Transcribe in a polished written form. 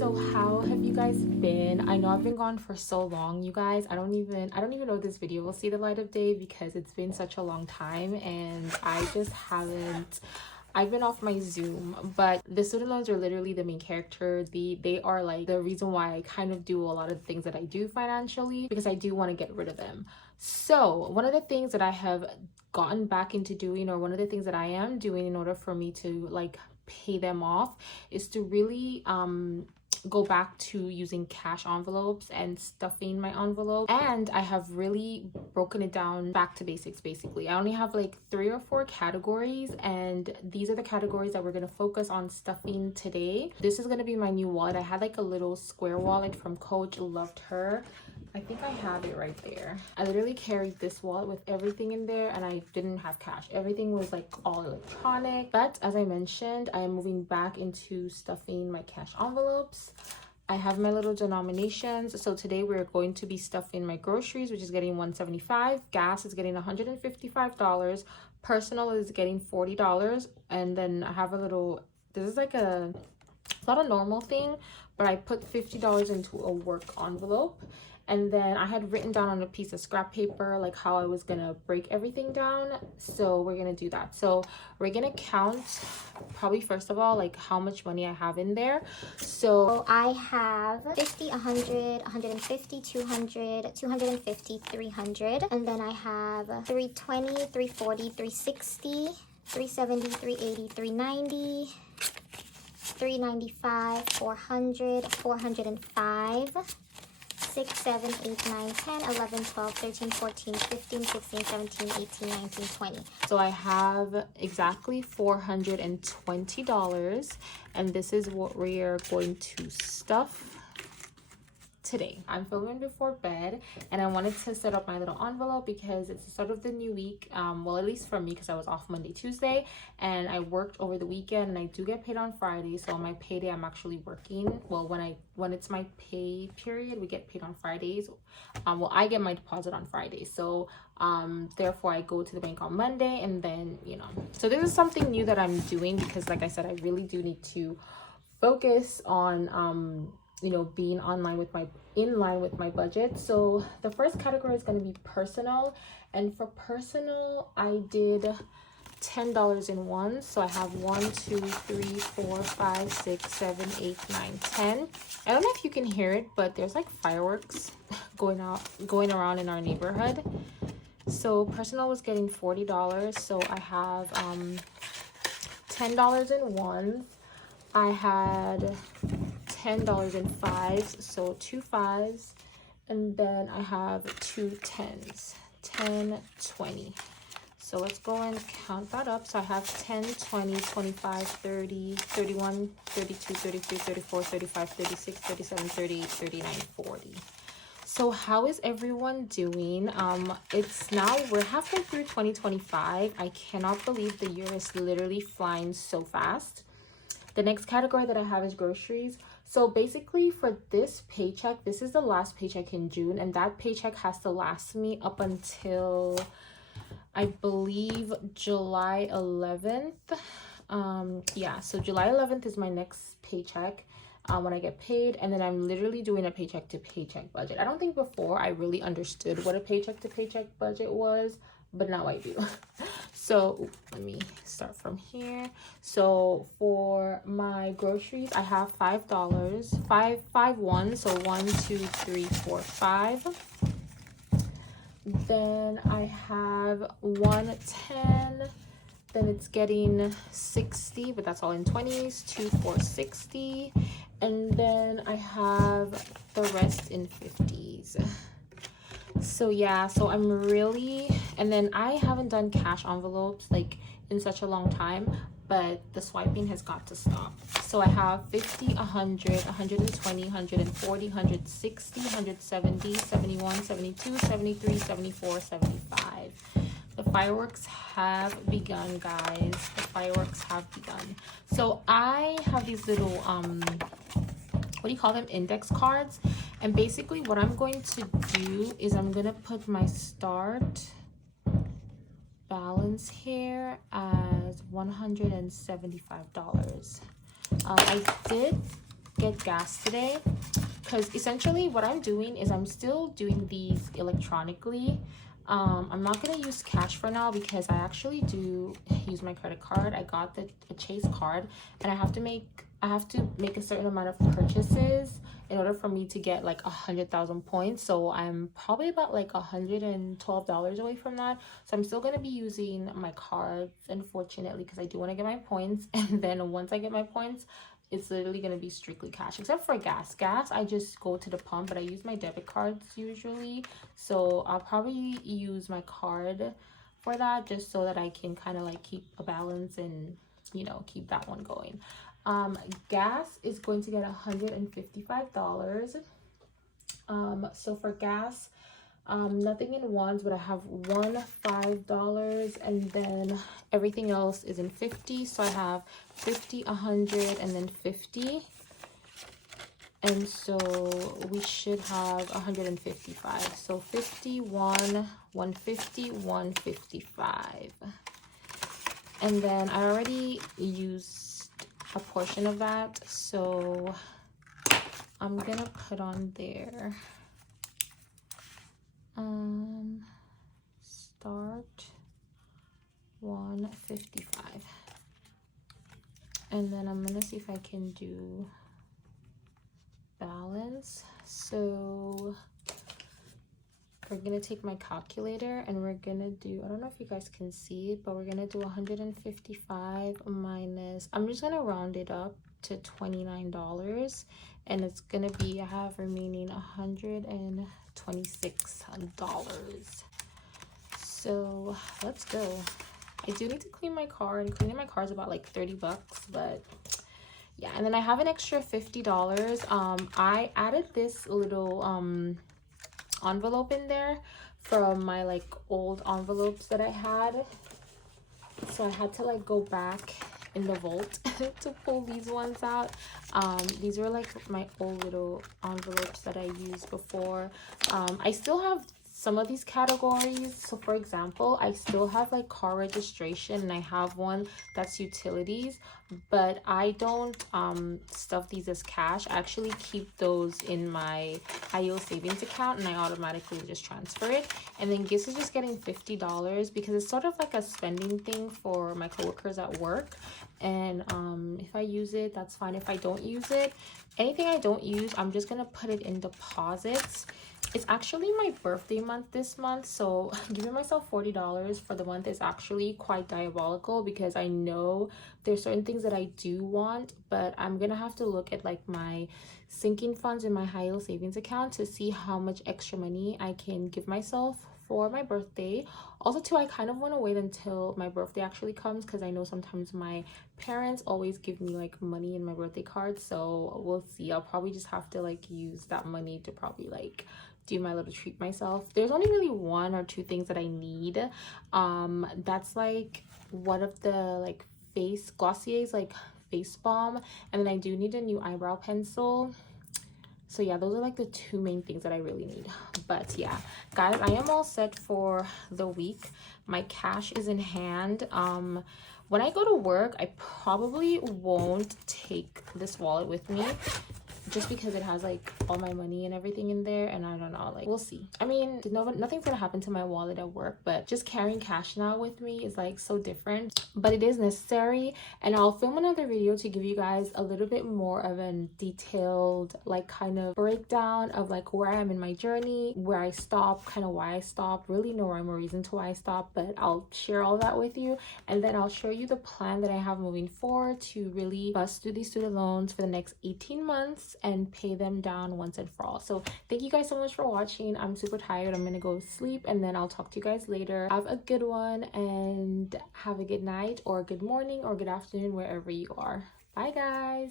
So how have you guys been? I know I've been gone for so long, you guys. I don't even know if this video will see the light of day because it's been such a long time and I just haven't. I've been off my Zoom, but the student loans are literally the main character. They are like the reason why I kind of do a lot of the things that I do financially, because I do want to get rid of them. So one of the things that I have gotten back into doing, or one of the things that I am doing in order for me to like pay them off, is to really go back to using cash envelopes and stuffing my envelope. And I have really broken it down back to basics. Basically, I only have like 3 or 4 categories, and these are the categories that we're going to focus on stuffing today. This is going to be my new wallet. I had like a little square wallet from Coach, loved her. I think I have it right there. I literally carried this wallet with everything in there, and I didn't have cash. Everything was like all electronic. But as I mentioned, I am moving back into stuffing my cash envelopes. I have my little denominations. So today we're going to be stuffing my groceries, which is getting $175. Gas is getting $155. Personal is getting $40. And then I have a little, this is like a, it's not a normal thing, but I put $50 into a work envelope. And then I had written down on a piece of scrap paper like how I was gonna break everything down. So we're gonna do that. So we're gonna count probably first of all like how much money I have in there. So I have 50, 100, 150, 200, 250, 300. And then I have 320, 340, 360, 370, 380, 390, 395, 400, 405. 6, 7, 8, 9, 10, 11, 12, 13, 14, 15, 16, 17, 18, 19, 20. So I have exactly $420, and this is what we are going to stuff today. I'm filming before bed, and I wanted to set up my little envelope because it's the start of the new week. Well, at least for me, because I was off Monday, Tuesday, and I worked over the weekend, and I do get paid on Friday. So on my payday, I'm actually working. Well, when it's my pay period, we get paid on Fridays. Well, I get my deposit on Friday, so therefore I go to the bank on Monday, and then so this is something new that I'm doing because, like I said, I really do need to focus on being in line with my budget. So the first category is going to be personal, and for personal I did $10 in ones. So I have 1, 2, 3, 4, 5, 6, 7, 8, 9, 10. I don't know if you can hear it, but there's like fireworks going around in our neighborhood. So personal was getting $40. So I have $10 in ones. I had $10 in 5s, so 2 5s, and then I have 2 10s, 10, 20. So let's go and count that up. So I have 10, 20, 25, 30, 31, 32, 33, 34, 35, 36, 37, 38, 39, 40. So how is everyone doing? We're halfway through 2025. I cannot believe the year is literally flying so fast. The next category that I have is groceries. So basically for this paycheck, this is the last paycheck in June, and that paycheck has to last me up until I believe July 11th. So July 11th is my next paycheck when I get paid, and then I'm literally doing a paycheck to paycheck budget. I don't think before I really understood what a paycheck to paycheck budget was, but now I do. So let me start from here. So for my groceries, I have $5, 5 ones. So 1, 2, 3, 4, 5. Then I have 1 10. Then it's getting 60, but that's all in 20s. 2, 4, 60. And then I have the rest in 50s. So yeah, so I'm really, and then I haven't done cash envelopes like in such a long time, but the swiping has got to stop. So I have 50, 100, 120, 140, 160, 170, 71, 72, 73, 74, 75. The fireworks have begun, guys. The fireworks have begun. So I have these little what do you call them, index cards, and basically what I'm going to do is I'm gonna put my start balance here as $175. I did get gas today, because essentially what I'm doing is I'm still doing these electronically. I'm not gonna use cash for now because I actually do use my credit card. I got a Chase card, and I have to make a certain amount of purchases in order for me to get like 100,000 points. So I'm probably about like $112 away from that. So I'm still gonna be using my cards, unfortunately, because I do want to get my points. And then once I get my points, it's literally going to be strictly cash, except for gas. I just go to the pump, but I use my debit cards usually. So I'll probably use my card for that, just so that I can kind of like keep a balance and, you know, keep that one going. Gas is going to get $155. So for gas, nothing in ones, but I have one $5, and then everything else is in 50. So I have 50, 100, and then 50. And so we should have 155. So 51, 150, 155. And then I already used a portion of that, so I'm gonna put on there. Start 155, and then I'm gonna see if I can do balance. So we're gonna take my calculator and we're gonna do, I don't know if you guys can see it, but we're gonna do 155 minus, I'm just gonna round it up to $29, and it's gonna be, I have remaining $126. So let's go. I do need to clean my car, and cleaning my car is about like 30 bucks, but yeah. And then I have an extra $50. I added this little envelope in there from my like old envelopes that I had, so I had to like go back in the vault to pull these ones out. These were like my old little envelopes that I used before. I still have some of these categories. So for example, I still have like car registration, and I have one that's utilities, but I don't stuff these as cash. I actually keep those in my high yield savings account, and I automatically just transfer it. And then gifts is just getting $50 because it's sort of like a spending thing for my coworkers at work. And if I use it, that's fine. If I don't use it, anything I don't use, I'm just gonna put it in deposits. It's actually my birthday month this month, so giving myself $40 for the month is actually quite diabolical, because I know there's certain things that I do want, but I'm gonna have to look at like my sinking funds in my high yield savings account to see how much extra money I can give myself for my birthday. Also too, I kind of want to wait until my birthday actually comes, because I know sometimes my parents always give me like money in my birthday card, so we'll see. I'll probably just have to like use that money to probably like do my little treat myself. There's only really one or two things that I need. That's like one of the like face Glossier's like face balm, and then I do need a new eyebrow pencil. So yeah, those are like the two main things that I really need. But yeah, guys, I am all set for the week. My cash is in hand. When I go to work, I probably won't take this wallet with me, just because it has like all my money and everything in there, and I don't know, like we'll see. I mean, nothing's gonna happen to my wallet at work, but just carrying cash now with me is like so different, but it is necessary. And I'll film another video to give you guys a little bit more of a detailed like kind of breakdown of like where I am in my journey, where I stopped, kind of why I stopped, really no rhyme or reason to why I stopped, but I'll share all that with you. And then I'll show you the plan that I have moving forward to really bust through these student loans for the next 18 months and pay them down once and for all. So thank you guys so much for watching. I'm super tired. I'm gonna go sleep, and then I'll talk to you guys later. Have a good one, and have a good night or good morning or good afternoon wherever you are. Bye guys.